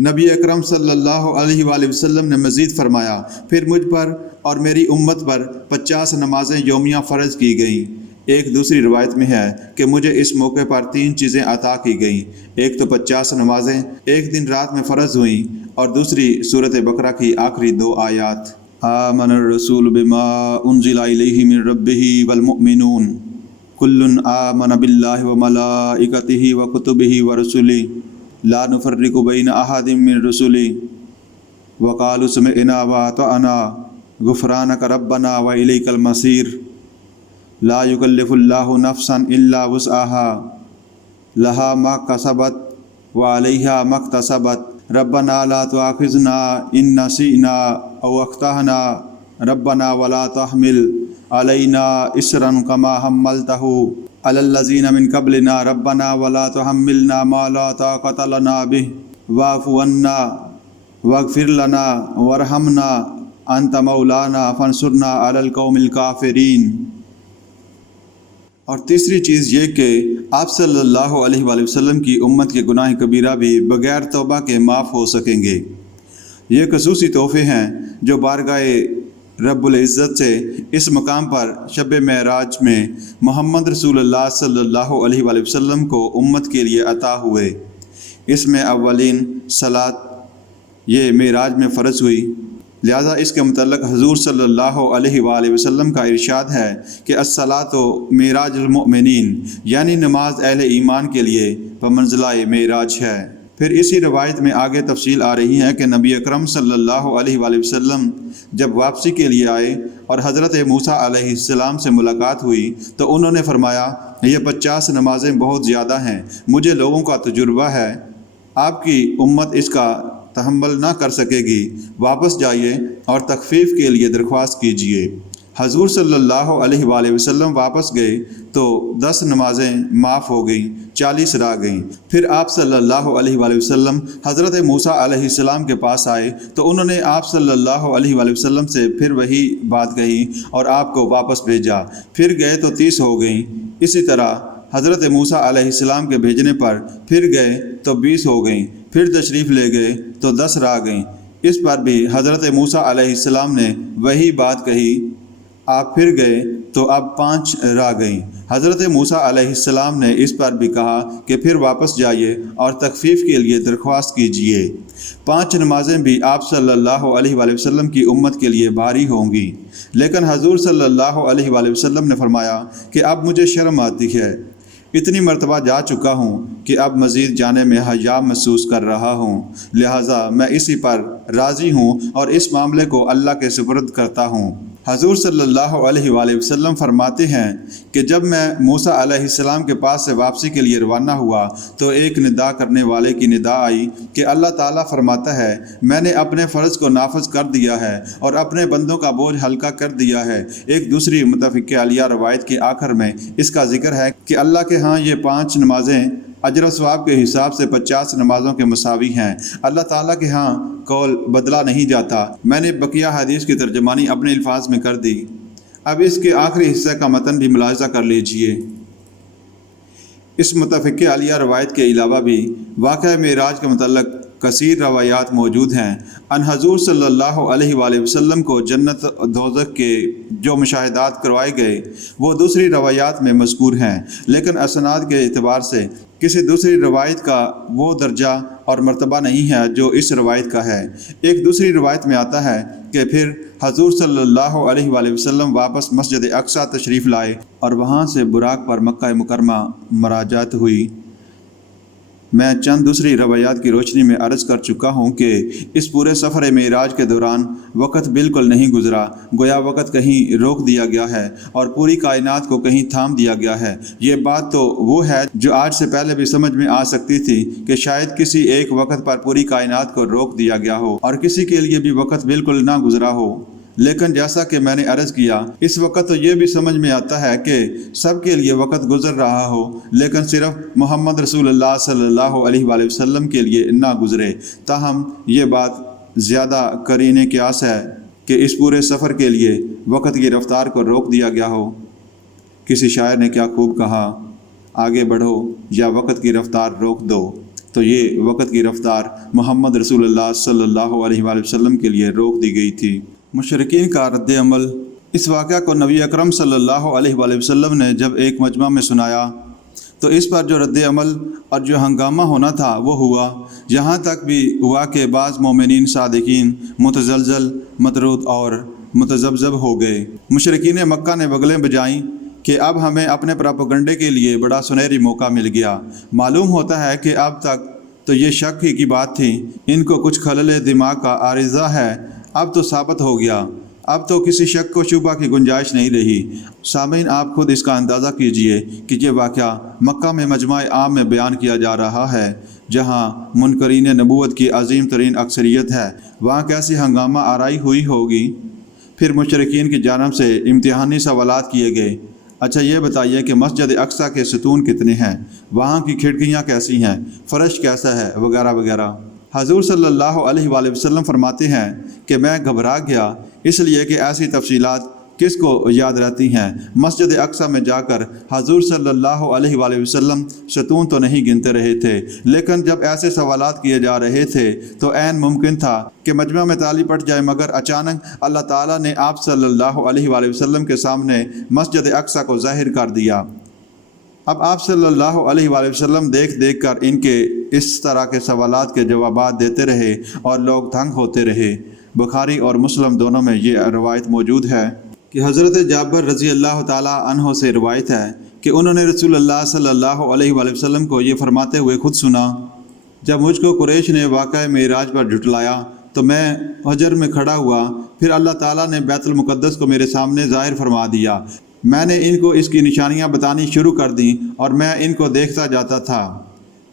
نبی اکرم صلی اللہ علیہ وآلہ وسلم نے مزید فرمایا، پھر مجھ پر اور میری امت پر 50 نمازیں یومیہ فرض کی گئیں۔ ایک دوسری روایت میں ہے کہ مجھے اس موقع پر 3 چیزیں عطا کی گئیں، ایک تو 50 نمازیں ایک دن رات میں فرض ہوئیں، اور دوسری سورۃ بقرہ کی آخری 2 آیات، آمن الرسول بما انزل الیہ من ربہ والمؤمنون کل آمن باللہ وملائکتہ وکتبہ ورسلہ لا نفرق بین احد من رسلہ وقالوا سمعنا واطعنا غفرانک ربنا والیک المصیر لا یکلف اللہ نفسا الا وسعها لها ما کسبت وعلیہا ما اکتسبت ربنا لا تؤاخذنا ان نسینا او اخطأنا ربنا ولا تحمل علینا اسرا کما حملتہ علی الذین من قبلنا ربنا ولا تحملنا ما لا طاقۃ لنا بہ واعف عنا واغفر لنا وارحمنا انت مولانا فانصرنا علی القوم الکافرین۔ اور تیسری چیز یہ کہ آپ صلی اللہ علیہ وآلہ وسلم کی امت کے گناہ کبیرہ بھی بغیر توبہ کے معاف ہو سکیں گے۔ یہ خصوصی تحفے ہیں جو بارگاہ رب العزت سے اس مقام پر شب معراج میں محمد رسول اللہ صلی اللہ علیہ وآلہ وسلم کو امت کے لیے عطا ہوئے۔ اس میں اولین صلاۃ یہ معراج میں فرض ہوئی، لہذا اس کے متعلق حضور صلی اللہ علیہ وآلہ وسلم کا ارشاد ہے کہ الصلاۃ معراج المؤمنین، یعنی نماز اہل ایمان کے لیے بمنزلہ معراج ہے۔ پھر اسی روایت میں آگے تفصیل آ رہی ہے کہ نبی اکرم صلی اللہ علیہ وآلہ وسلم جب واپسی کے لیے آئے اور حضرت موسیٰ علیہ السلام سے ملاقات ہوئی تو انہوں نے فرمایا، یہ 50 نمازیں بہت زیادہ ہیں، مجھے لوگوں کا تجربہ ہے، آپ کی امت اس کا تحمل نہ کر سکے گی، واپس جائیے اور تخفیف کے لیے درخواست کیجیے۔ حضور صلی اللہ علیہ وآلہ وسلم واپس گئے تو 10 نمازیں معاف ہو گئیں، 40 رہ گئیں۔ پھر آپ صلی اللہ علیہ وآلہ وسلم حضرت موسیٰ علیہ السلام کے پاس آئے تو انہوں نے آپ صلی اللہ علیہ وآلہ وسلم سے پھر وہی بات کہی اور آپ کو واپس بھیجا۔ پھر گئے تو 30 ہو گئیں۔ اسی طرح حضرت موسیٰ علیہ السلام کے بھیجنے پر پھر گئے تو 20 ہو گئیں، پھر تشریف لے گئے تو 10 رہ گئیں۔ اس پر بھی حضرت موسیٰ علیہ السلام نے وہی بات کہی، آپ پھر گئے تو اب 5 رہ گئیں۔ حضرت موسیٰ علیہ السلام نے اس پر بھی کہا کہ پھر واپس جائیے اور تخفیف کے لیے درخواست کیجیے۔ 5 نمازیں بھی آپ صلی اللہ علیہ وآلہ وسلم کی امت کے لیے بھاری ہوں گی، لیکن حضور صلی اللہ علیہ وآلہ وسلم نے فرمایا کہ اب مجھے شرم آتی ہے، اتنی مرتبہ جا چکا ہوں کہ اب مزید جانے میں حیا محسوس کر رہا ہوں، لہٰذا میں اسی پر راضی ہوں اور اس معاملے کو اللہ کے سپرد کرتا ہوں۔ حضور صلی اللہ علیہ وآلہ وسلم فرماتے ہیں کہ جب میں موسیٰ علیہ السلام کے پاس سے واپسی کے لیے روانہ ہوا تو ایک ندا کرنے والے کی ندا آئی کہ اللہ تعالیٰ فرماتا ہے، میں نے اپنے فرض کو نافذ کر دیا ہے اور اپنے بندوں کا بوجھ ہلکا کر دیا ہے۔ ایک دوسری متفق علیہ روایت کے آخر میں اس کا ذکر ہے کہ اللہ کے ہاں یہ 5 نمازیں اجر و ثواب کے حساب سے 50 نمازوں کے مساوی ہیں۔ اللہ تعالیٰ کے ہاں قول بدلا نہیں جاتا۔ میں نے بقیہ حدیث کی ترجمانی اپنے الفاظ میں کر دی، اب اس کے آخری حصے کا متن بھی ملاحظہ کر لیجئے۔ اس متفق علیہ روایت کے علاوہ بھی واقعہ معراج کے متعلق کثیر روایات موجود ہیں۔ ان حضور صلی اللہ علیہ وآلہ وسلم کو جنت و دوزخ کے جو مشاہدات کروائے گئے وہ دوسری روایات میں مذکور ہیں، لیکن اسناد کے اعتبار سے کسی دوسری روایت کا وہ درجہ اور مرتبہ نہیں ہے جو اس روایت کا ہے۔ ایک دوسری روایت میں آتا ہے کہ پھر حضور صلی اللہ علیہ وآلہ وسلم واپس مسجد اقصیٰ تشریف لائے اور وہاں سے براق پر مکہ مکرمہ مراجعت ہوئی۔ میں چند دوسری روایات کی روشنی میں عرض کر چکا ہوں کہ اس پورے سفر معراج کے دوران وقت بالکل نہیں گزرا، گویا وقت کہیں روک دیا گیا ہے اور پوری کائنات کو کہیں تھام دیا گیا ہے۔ یہ بات تو وہ ہے جو آج سے پہلے بھی سمجھ میں آ سکتی تھی کہ شاید کسی ایک وقت پر پوری کائنات کو روک دیا گیا ہو اور کسی کے لیے بھی وقت بالکل نہ گزرا ہو، لیکن جیسا کہ میں نے عرض کیا اس وقت تو یہ بھی سمجھ میں آتا ہے کہ سب کے لیے وقت گزر رہا ہو، لیکن صرف محمد رسول اللہ صلی اللہ علیہ وآلہ وسلم کے لیے نہ گزرے۔ تاہم یہ بات زیادہ قرینِ قیاس ہے کہ اس پورے سفر کے لیے وقت کی رفتار کو روک دیا گیا ہو۔ کسی شاعر نے کیا خوب کہا، آگے بڑھو یا وقت کی رفتار روک دو، تو یہ وقت کی رفتار محمد رسول اللہ صلی اللہ علیہ وآلہ وسلم کے لیے روک دی گئی تھی۔ مشرکین کا رد عمل۔ اس واقعہ کو نبی اکرم صلی اللہ علیہ وآلہ وسلم نے جب ایک مجمع میں سنایا تو اس پر جو رد عمل اور جو ہنگامہ ہونا تھا وہ ہوا، یہاں تک بھی ہوا کہ بعض مومنین صادقین متزلزل، مطرود اور متذبذب ہو گئے۔ مشرکین مکہ نے بغلیں بجائیں کہ اب ہمیں اپنے پراپیگنڈے کے لیے بڑا سنہری موقع مل گیا۔ معلوم ہوتا ہے کہ اب تک تو یہ شک ہی کی بات تھی، ان کو کچھ خلل دماغ کا عارضہ ہے، اب تو ثابت ہو گیا، اب تو کسی شک و شبہ کی گنجائش نہیں رہی۔ سامعین، آپ خود اس کا اندازہ کیجئے کہ یہ واقعہ مکہ میں مجمع عام میں بیان کیا جا رہا ہے، جہاں منکرین نبوت کی عظیم ترین اکثریت ہے، وہاں کیسی ہنگامہ آرائی ہوئی ہوگی۔ پھر مشرکین کی جانب سے امتحانی سوالات کیے گئے، اچھا یہ بتائیے کہ مسجد اقصیٰ کے ستون کتنے ہیں، وہاں کی کھڑکیاں کیسی ہیں، فرش کیسا ہے، وغیرہ وغیرہ۔ حضور صلی اللہ علیہ وآلہ وسلم فرماتے ہیں کہ میں گھبرا گیا، اس لیے کہ ایسی تفصیلات کس کو یاد رہتی ہیں۔ مسجد اقصیٰ میں جا کر حضور صلی اللہ علیہ وآلہ وسلم ستون تو نہیں گنتے رہے تھے، لیکن جب ایسے سوالات کیے جا رہے تھے تو عین ممکن تھا کہ مجمع میں تالی پڑ جائے، مگر اچانک اللہ تعالیٰ نے آپ صلی اللہ علیہ وآلہ وسلم کے سامنے مسجد اقصیٰ کو ظاہر کر دیا۔ اب آپ صلی اللہ علیہ وآلہ وسلم دیکھ کر ان کے اس طرح کے سوالات کے جوابات دیتے رہے اور لوگ تنگ ہوتے رہے۔ بخاری اور مسلم دونوں میں یہ روایت موجود ہے کہ حضرت جابر رضی اللہ تعالیٰ عنہ سے روایت ہے کہ انہوں نے رسول اللہ صلی اللہ علیہ وآلہ وسلم کو یہ فرماتے ہوئے خود سنا، جب مجھ کو قریش نے واقعہ معراج پر جھٹلایا تو میں حجر میں کھڑا ہوا، پھر اللہ تعالیٰ نے بیت المقدس کو میرے سامنے ظاہر فرما دیا، میں نے ان کو اس کی نشانیاں بتانی شروع کر دیں اور میں ان کو دیکھتا جاتا تھا۔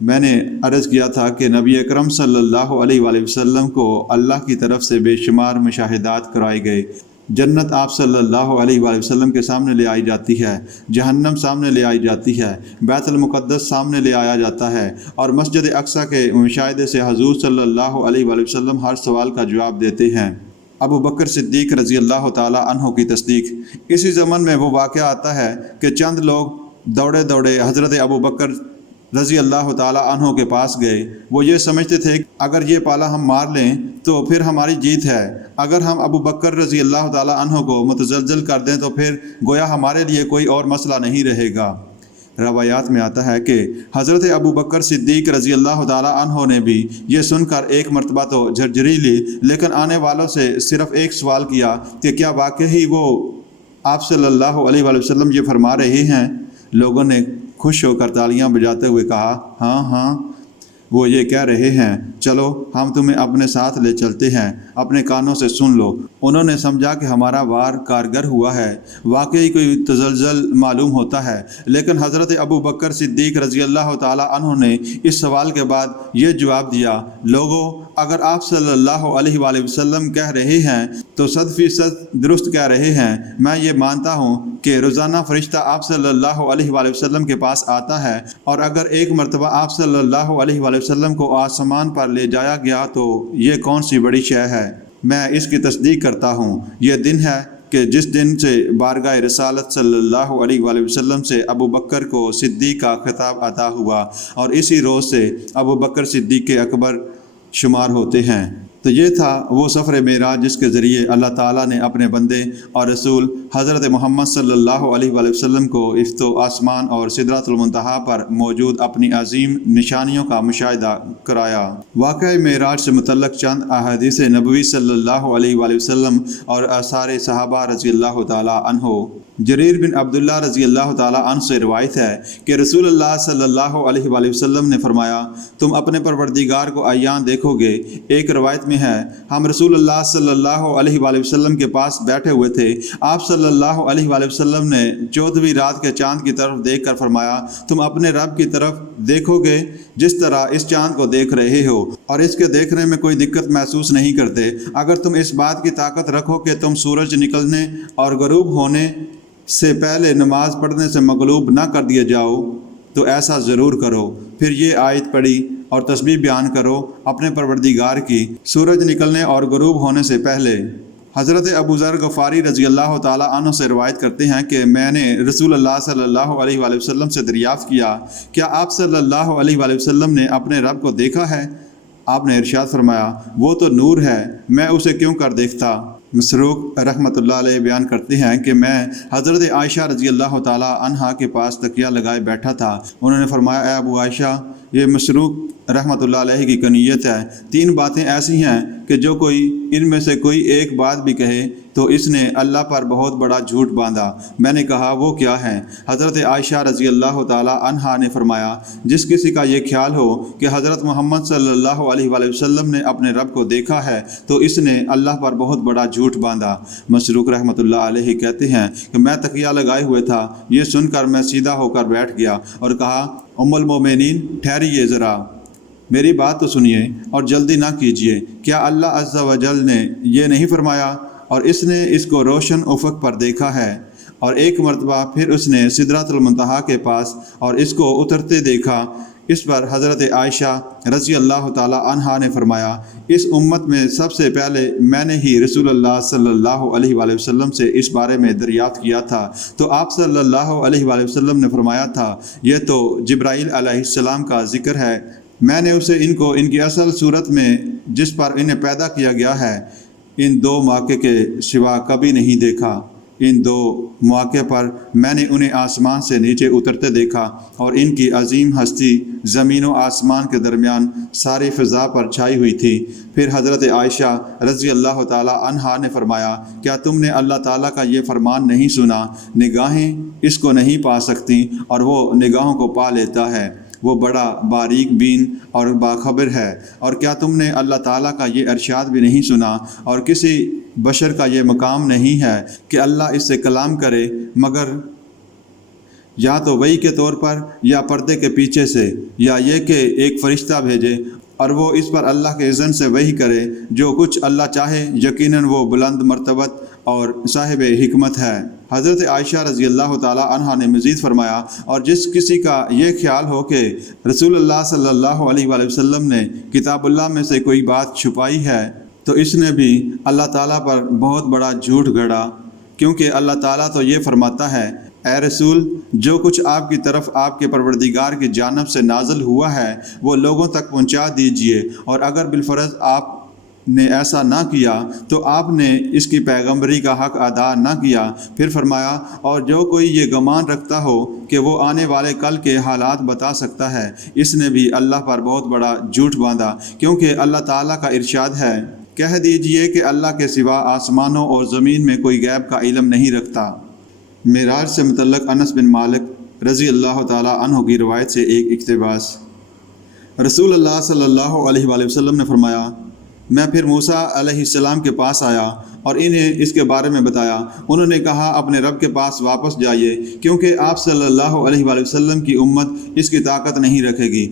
میں نے عرض کیا تھا کہ نبی اکرم صلی اللہ علیہ وآلہ وسلم کو اللہ کی طرف سے بے شمار مشاہدات کرائے گئے۔ جنت آپ صلی اللہ علیہ وآلہ وسلم کے سامنے لے آئی جاتی ہے، جہنم سامنے لے آئی جاتی ہے، بیت المقدس سامنے لے آیا جاتا ہے، اور مسجد اقصیٰ کے مشاہدے سے حضور صلی اللہ علیہ وآلہ وسلم ہر سوال کا جواب دیتے ہیں۔ ابو بکر صدیق رضی اللہ تعالیٰ عنہ کی تصدیق۔ اسی زمن میں وہ واقعہ آتا ہے کہ چند لوگ دوڑے دوڑے حضرت ابو بکر رضی اللہ تعالیٰ عنہ کے پاس گئے۔ وہ یہ سمجھتے تھے کہ اگر یہ پالا ہم مار لیں تو پھر ہماری جیت ہے، اگر ہم ابو بکر رضی اللہ تعالیٰ عنہ کو متزلزل کر دیں تو پھر گویا ہمارے لیے کوئی اور مسئلہ نہیں رہے گا۔ روایات میں آتا ہے کہ حضرت ابو بکر صدیق رضی اللہ تعالیٰ عنہ نے بھی یہ سن کر ایک مرتبہ تو جھرجھری لی، لیکن آنے والوں سے صرف ایک سوال کیا کہ کیا واقعی وہ آپ صلی اللہ علیہ وآلہ وسلم یہ فرما رہے ہیں؟ لوگوں نے خوش ہو کر تالیاں بجاتے ہوئے کہا، ہاں ہاں وہ یہ کہہ رہے ہیں، چلو ہم تمہیں اپنے ساتھ لے چلتے ہیں، اپنے کانوں سے سن لو۔ انہوں نے سمجھا کہ ہمارا وار کارگر ہوا ہے، واقعی کوئی تزلزل معلوم ہوتا ہے، لیکن حضرت ابو بکر صدیق رضی اللہ تعالیٰ عنہ نے اس سوال کے بعد یہ جواب دیا، لوگو اگر آپ صلی اللہ علیہ وآلہ وسلم کہہ رہے ہیں تو 100% درست کہہ رہے ہیں۔ میں یہ مانتا ہوں کہ روزانہ فرشتہ آپ صلی اللہ علیہ وآلہ وسلم کے پاس آتا ہے، اور اگر ایک مرتبہ آپ صلی اللہ علیہ وآلہ وسلم کو آسمان پر لے جایا گیا تو یہ کون سی بڑی شے ہے؟ میں اس کی تصدیق کرتا ہوں۔ یہ دن ہے کہ جس دن سے بارگاہ رسالت صلی اللہ علیہ وآلہ وسلم سے ابو بکر کو صدیق کا خطاب عطا ہوا، اور اسی روز سے ابو بکر صدیق اکبر شمار ہوتے ہیں۔ تو یہ تھا وہ سفر معراج جس کے ذریعے اللہ تعالیٰ نے اپنے بندے اور رسول حضرت محمد صلی اللہ علیہ وآلہ وسلم کو افت و آسمان اور سدرۃ المنتہا پر موجود اپنی عظیم نشانیوں کا مشاہدہ کرایا۔ واقعہ معراج سے متعلق چند احادیث نبوی صلی اللہ علیہ وآلہ وسلم اور آثار صحابہ رضی اللہ تعالیٰ عنہ۔ جریر بن عبداللہ رضی اللہ تعالیٰ عنہ سے روایت ہے کہ رسول اللہ صلی اللہ علیہ وآلہ وسلم نے فرمایا، تم اپنے پروردگار کو عیان دیکھو گے۔ ایک روایت میں ہے، ہم رسول اللہ صلی اللہ علیہ وآلہ وسلم کے پاس بیٹھے ہوئے تھے، آپ صلی اللہ علیہ وآلہ وسلم نے 14ویں رات کے چاند کی طرف دیکھ کر فرمایا، تم اپنے رب کی طرف دیکھو گے جس طرح اس چاند کو دیکھ رہے ہو، اور اس کے دیکھنے میں کوئی دقت محسوس نہیں کرتے۔ اگر تم اس بات کی طاقت رکھو کہ تم سورج نکلنے اور غروب ہونے سے پہلے نماز پڑھنے سے مغلوب نہ کر دیے جاؤ تو ایسا ضرور کرو۔ پھر یہ آیت پڑھی اور تسبیح بیان کرو اپنے پروردگار کی سورج نکلنے اور غروب ہونے سے پہلے۔ حضرت ابو ذر غفاری رضی اللہ تعالیٰ عنہ سے روایت کرتے ہیں کہ میں نے رسول اللہ صلی اللہ علیہ وآلہ وسلم سے دریافت کیا، کیا آپ صلی اللہ علیہ وآلہ وسلم نے اپنے رب کو دیکھا ہے؟ آپ نے ارشاد فرمایا، وہ تو نور ہے، میں اسے کیوں کر دیکھتا؟ مسروق رحمۃ اللہ علیہ بیان کرتے ہیں کہ میں حضرت عائشہ رضی اللہ تعالیٰ عنہا کے پاس تکیہ لگائے بیٹھا تھا۔ انہوں نے فرمایا، اے ابو عائشہ، یہ مسروق رحمۃ اللہ علیہ کی کنیت ہے، 3 باتیں ایسی ہیں کہ جو کوئی ان میں سے کوئی ایک بات بھی کہے تو اس نے اللہ پر بہت بڑا جھوٹ باندھا۔ میں نے کہا، وہ کیا ہیں؟ حضرت عائشہ رضی اللہ تعالیٰ عنہا نے فرمایا، جس کسی کا یہ خیال ہو کہ حضرت محمد صلی اللہ علیہ وآلہ وسلم نے اپنے رب کو دیکھا ہے تو اس نے اللہ پر بہت بڑا جھوٹ باندھا۔ مسروق رحمۃ اللہ علیہ کہتے ہیں کہ میں تکیہ لگائے ہوئے تھا، یہ سن کر میں سیدھا ہو کر بیٹھ گیا اور کہا، ام المومنین ٹھہریے ذرا، میری بات تو سنیے اور جلدی نہ کیجیے۔ کیا اللہ عز و جل نے یہ نہیں فرمایا؟ اور اس نے اس کو روشن افق پر دیکھا ہے، اور ایک مرتبہ پھر اس نے سدرۃ المنتہا کے پاس اور اس کو اترتے دیکھا۔ اس پر حضرت عائشہ رضی اللہ تعالیٰ عنہا نے فرمایا، اس امت میں سب سے پہلے میں نے ہی رسول اللہ صلی اللہ علیہ وآلہ وسلم سے اس بارے میں دریافت کیا تھا، تو آپ صلی اللہ علیہ وآلہ وسلم نے فرمایا تھا، یہ تو جبرائیل علیہ السلام کا ذکر ہے، میں نے اسے ان کو ان کی اصل صورت میں جس پر انہیں پیدا کیا گیا ہے ان 2 مواقع کے سوا کبھی نہیں دیکھا۔ ان 2 مواقع پر میں نے انہیں آسمان سے نیچے اترتے دیکھا، اور ان کی عظیم ہستی زمین و آسمان کے درمیان ساری فضا پر چھائی ہوئی تھی۔ پھر حضرت عائشہ رضی اللہ تعالیٰ عنہا نے فرمایا، کیا تم نے اللہ تعالیٰ کا یہ فرمان نہیں سنا، نگاہیں اس کو نہیں پا سکتی اور وہ نگاہوں کو پا لیتا ہے، وہ بڑا باریک بین اور باخبر ہے؟ اور کیا تم نے اللہ تعالیٰ کا یہ ارشاد بھی نہیں سنا، اور کسی بشر کا یہ مقام نہیں ہے کہ اللہ اس سے کلام کرے مگر یا تو وحی کے طور پر یا پردے کے پیچھے سے، یا یہ کہ ایک فرشتہ بھیجے اور وہ اس پر اللہ کے اذن سے وحی کرے، جو کچھ اللہ چاہے یقیناً وہ بلند مرتبت اور صاحب حکمت ہے۔ حضرت عائشہ رضی اللہ تعالیٰ عنہا نے مزید فرمایا، اور جس کسی کا یہ خیال ہو کہ رسول اللہ صلی اللہ علیہ وآلہ وسلم نے کتاب اللہ میں سے کوئی بات چھپائی ہے تو اس نے بھی اللہ تعالیٰ پر بہت بڑا جھوٹ گھڑا، کیونکہ اللہ تعالیٰ تو یہ فرماتا ہے، اے رسول، جو کچھ آپ کی طرف آپ کے پروردگار کی جانب سے نازل ہوا ہے وہ لوگوں تک پہنچا دیجئے، اور اگر بالفرض آپ نے ایسا نہ کیا تو آپ نے اس کی پیغمبری کا حق ادا نہ کیا۔ پھر فرمایا، اور جو کوئی یہ گمان رکھتا ہو کہ وہ آنے والے کل کے حالات بتا سکتا ہے، اس نے بھی اللہ پر بہت بڑا جھوٹ باندھا، کیونکہ اللہ تعالیٰ کا ارشاد ہے، کہہ دیجئے کہ اللہ کے سوا آسمانوں اور زمین میں کوئی غیب کا علم نہیں رکھتا۔ معراج سے متعلق انس بن مالک رضی اللہ تعالیٰ عنہ کی روایت سے ایک اقتباس۔ رسول اللہ صلی اللہ علیہ وآلہ وسلم نے فرمایا، میں پھر موسیٰ علیہ السلام کے پاس آیا اور انہیں اس کے بارے میں بتایا۔ انہوں نے کہا، اپنے رب کے پاس واپس جائیے، کیونکہ آپ صلی اللہ علیہ وآلہ وسلم کی امت اس کی طاقت نہیں رکھے گی۔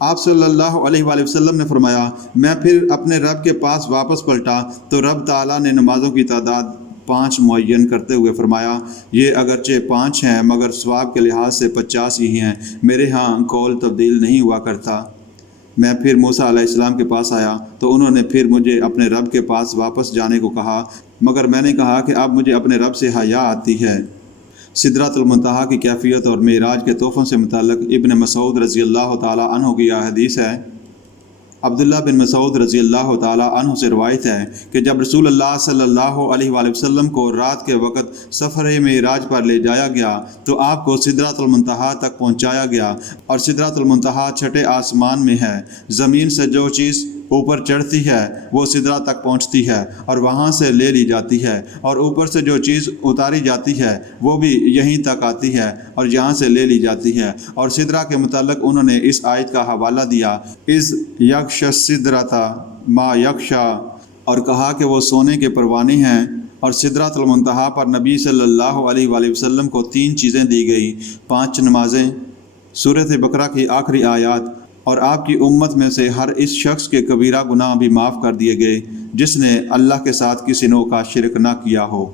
آپ صلی اللہ علیہ وآلہ وسلم نے فرمایا، میں پھر اپنے رب کے پاس واپس پلٹا تو رب تعالیٰ نے نمازوں کی تعداد 5 معین کرتے ہوئے فرمایا، یہ اگرچہ 5 ہیں مگر ثواب کے لحاظ سے 50 ہی ہیں، میرے ہاں قول تبدیل نہیں ہوا کرتا۔ میں پھر موسیٰ علیہ السلام کے پاس آیا تو انہوں نے پھر مجھے اپنے رب کے پاس واپس جانے کو کہا، مگر میں نے کہا کہ اب مجھے اپنے رب سے حیا آتی ہے۔ سدرۃ المنتہا کی کیفیت اور معراج کے تحفوں سے متعلق ابن مسعود رضی اللہ تعالیٰ عنہ کی یہ حدیث ہے۔ عبداللہ بن مسعود رضی اللہ تعالیٰ عنہ سے روایت ہے کہ جب رسول اللہ صلی اللہ علیہ وآلہ وسلم کو رات کے وقت سفر معراج پر لے جایا گیا تو آپ کو سدرۃ المنتہا تک پہنچایا گیا، اور سدرۃ المنتہا چھٹے آسمان میں ہے۔ زمین سے جو چیز اوپر چڑھتی ہے وہ سدرہ تک پہنچتی ہے اور وہاں سے لے لی جاتی ہے، اور اوپر سے جو چیز اتاری جاتی ہے وہ بھی یہیں تک آتی ہے اور یہاں سے لے لی جاتی ہے۔ اور سدرہ کے متعلق انہوں نے اس آیت کا حوالہ دیا، اذ یغشی السدرۃ ما یغشی، اور کہا کہ وہ سونے کے پروانے ہیں۔ اور سدرۃ المنتہا پر نبی صلی اللہ علیہ وآلہ وسلم کو 3 چیزیں دی گئیں، 5 نمازیں، سورۃ بقرہ کی آخری آیات، اور آپ کی امت میں سے ہر اس شخص کے کبیرہ گناہ بھی معاف کر دیے گئے جس نے اللہ کے ساتھ کسی نوع کا شرک نہ کیا ہو۔